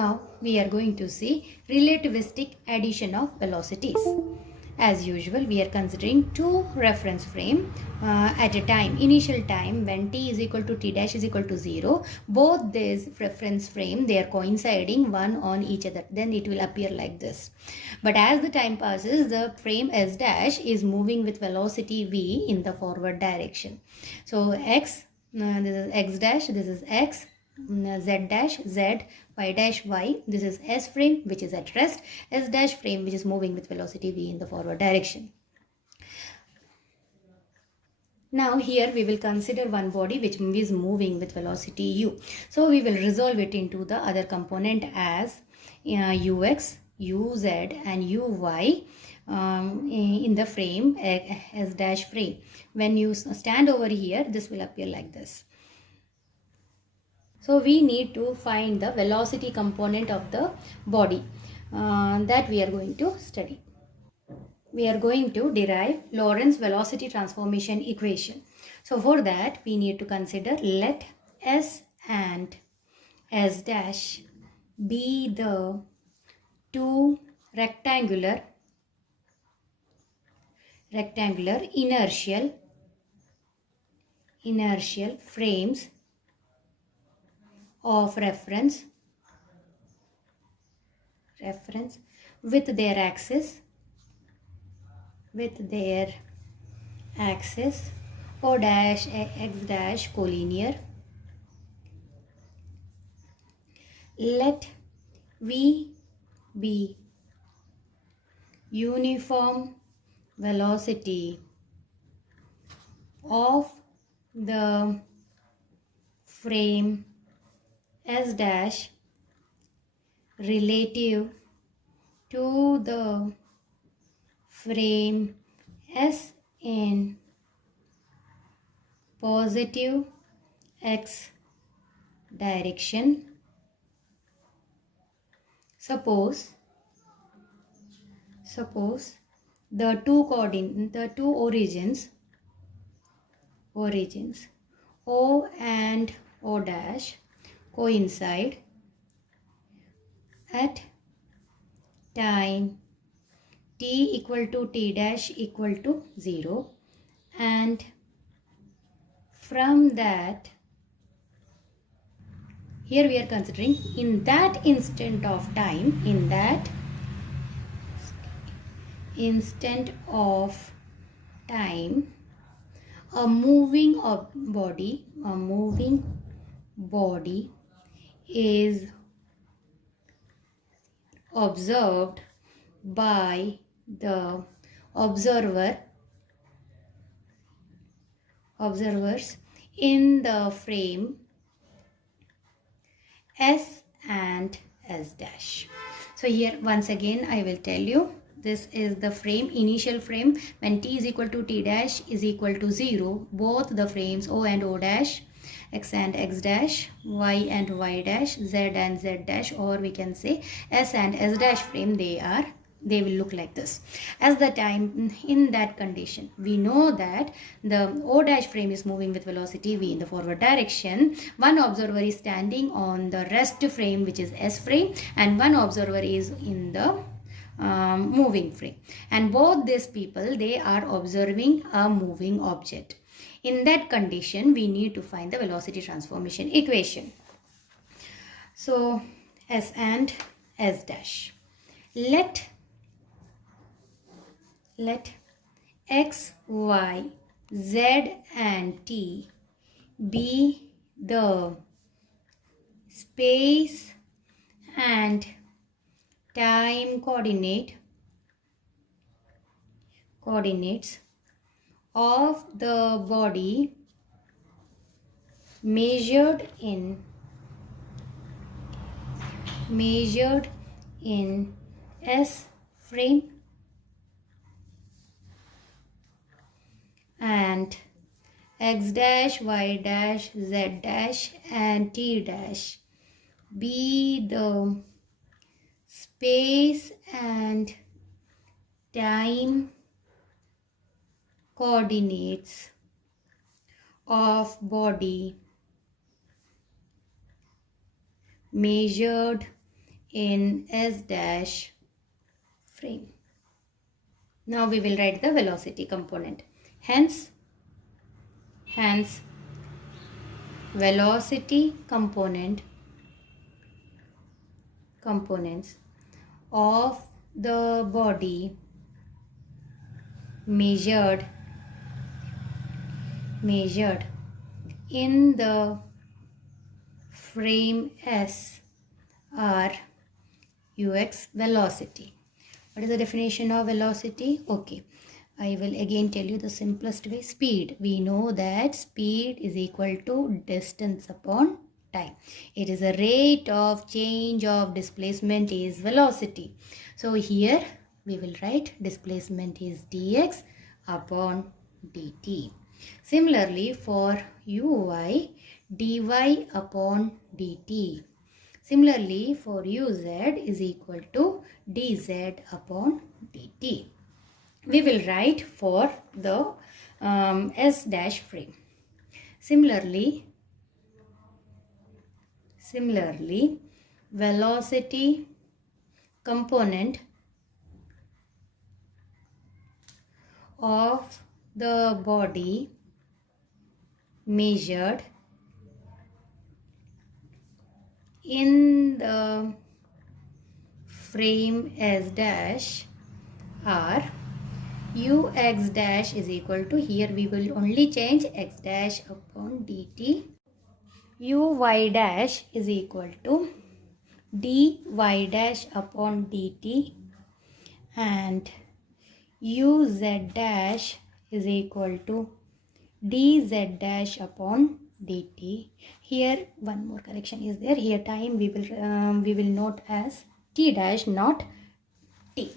Now we are going to see relativistic addition of velocities. As usual, we are considering two reference frame at a time, initial time when t is equal to t dash is equal to 0. Both these reference frame, they are coinciding one on each other. Then it will appear like this. But as the time passes, the frame s dash is moving with velocity v in the forward direction. So x, this is x dash, this is x, z dash z, y dash y, this is s frame which is at rest, s dash frame which is moving with velocity v in the forward direction. Now here we will consider one body which is moving with velocity u. So we will resolve it into the other component as ux, uz and uy in the frame s dash frame. When you stand over here, this will appear like this. So we need to find the velocity component of the body that we are going to study. We are going to derive Lorentz velocity transformation equation. So for that we need to consider let S and S dash be the two rectangular inertial frames of reference with their axis O dash x dash collinear. Let v be uniform velocity of the frame s dash relative to the frame s in positive x direction. Suppose the two origins O and O dash coincide at time t equal to t dash equal to 0, and from that, here we are considering in that instant of time, a moving body is observed by the observers in the frame S and S dash. So here once again I will tell you, this is the frame, initial frame when t is equal to t dash is equal to 0. Both the frames O and O dash, x and x dash, y and y dash, z and z dash, or we can say s and s dash frame, they will look like this. As the time in that condition, we know that the O dash frame is moving with velocity v in the forward direction. One observer is standing on the rest frame which is S frame, and one observer is in the moving frame, and both these people, they are observing a moving object. In that condition we need to find the velocity transformation equation. So S and S dash, let x, y, z and t be the space and time coordinates of the body measured in S frame and x dash, y dash, z dash and t dash be the space and time coordinates of body measured in S dash frame. Now we will write the velocity component. Hence velocity components of the body measured in the frame S are ux velocity. What is the definition of velocity? Okay, I will again tell you the simplest way. Speed. We know that speed is equal to distance upon time. It is a rate of change of displacement is velocity. So here we will write displacement is dx upon dt. Similarly for uy, dy upon dt. Similarly for uz is equal to dz upon dt. We will write for the S dash frame. Similarly, velocity component of the body measured in the frame S dash are ux dash is equal to, here we will only change x dash upon dt. Uy dash is equal to dy dash upon dt and uz dash is equal to dz dash upon dt. Here one more correction is there. Here time we will note as t dash, not t.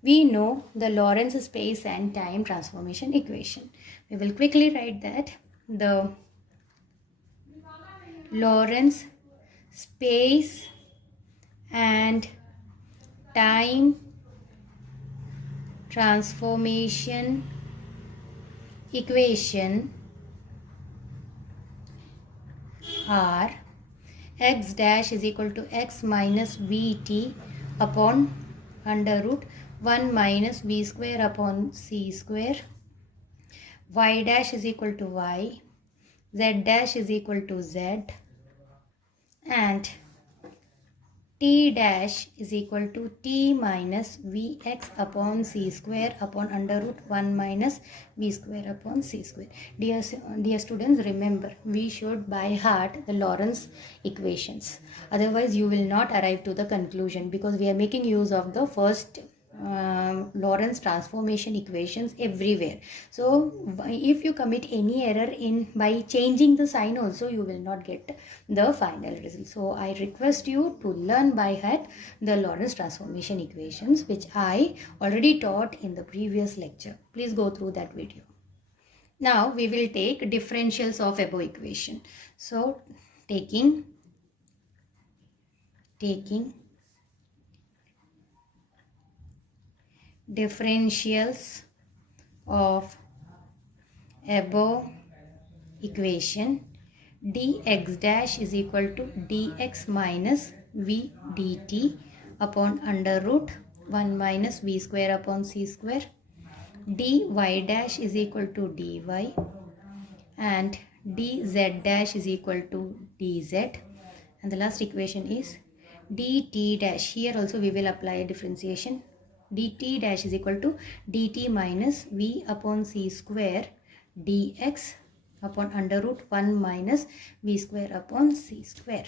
We know the Lorentz space and time transformation equation. We will quickly write that. The Lorentz space and time transformation equation are x dash is equal to x minus vt upon under root 1 minus v square upon c square, y dash is equal to y, z dash is equal to z, and t dash is equal to t minus vx upon c square upon under root 1 minus v square upon c square. Dear students, remember, we should by heart the Lorentz equations. Otherwise, you will not arrive to the conclusion, because we are making use of the first Lorentz transformation equations everywhere. So if you commit any error in by changing the sign also, you will not get the final result. So I request you to learn by heart the Lorentz transformation equations, which I already taught in the previous lecture. Please go through that video. Now we will take differentials of above equation. So taking differentials of above equation, dx dash is equal to dx minus v dt upon under root 1 minus v square upon c square, dy dash is equal to dy, and dz dash is equal to dz, and the last equation is dt dash. Here also we will apply a differentiation. Dt dash is equal to dt minus v upon c square dx upon under root 1 minus v square upon c square.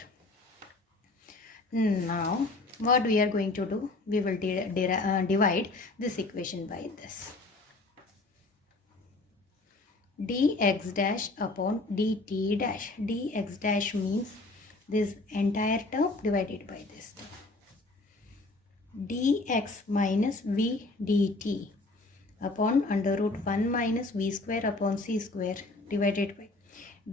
Now what we are going to do, we will divide this equation by this. Dx dash upon dt dash. Dx dash means this entire term divided by this term. Dx minus v dt upon under root 1 minus v square upon c square divided by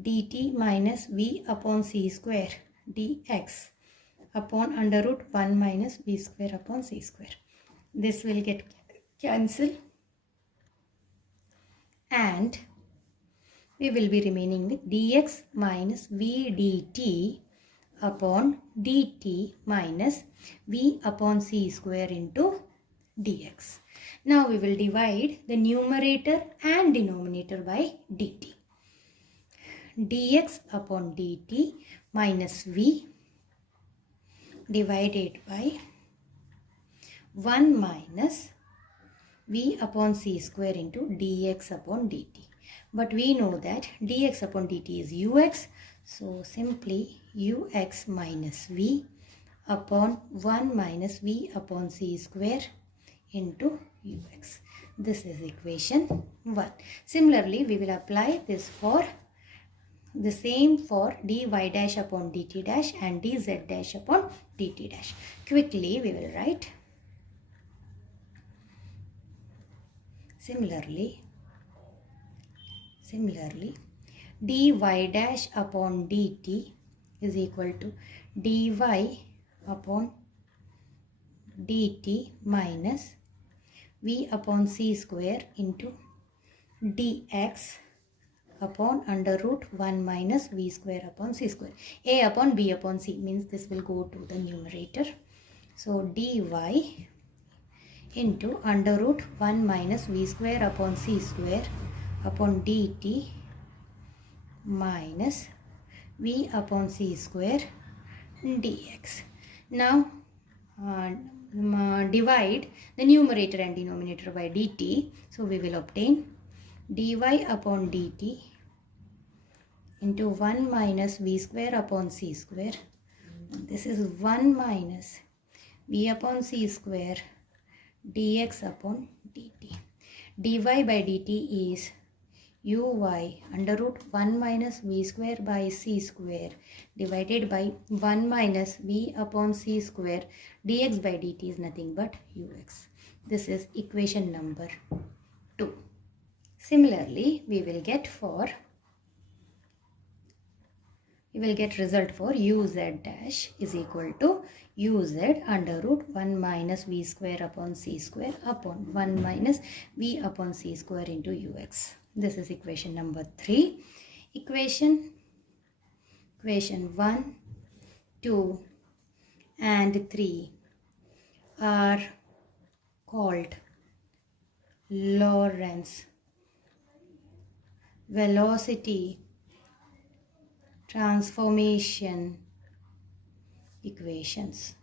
dt minus v upon c square dx upon under root 1 minus v square upon c square. This will get cancelled and we will be remaining with dx minus v dt upon dt minus v upon c square into dx. Now we will divide the numerator and denominator by dt. Dx upon dt minus v divided by 1 minus v upon c square into dx upon dt. But we know that dx upon dt is ux. So simply ux minus v upon 1 minus v upon c square into ux. This is equation 1. Similarly, we will apply this for the same for dy dash upon dt dash and dz dash upon dt dash. Quickly we will write. Similarly, dy dash upon dt is equal to dy upon dt minus v upon c square into dx upon under root 1 minus v square upon c square. A upon b upon c means this will go to the numerator. So dy into under root 1 minus v square upon c square upon dt minus v upon c square dx. Now divide the numerator and denominator by dt. So we will obtain dy upon dt into 1 minus v square upon c square. This is 1 minus v upon c square dx upon dt. dy by dt is uy under root 1 minus v square by c square divided by 1 minus v upon c square dx by dt is nothing but ux. This is equation number 2. Similarly, we will get result for uz dash is equal to uz under root 1 minus v square upon c square upon 1 minus v upon c square into ux. This is equation number 3. Equation 1, 2 and 3 are called Lorentz velocity transformation equations.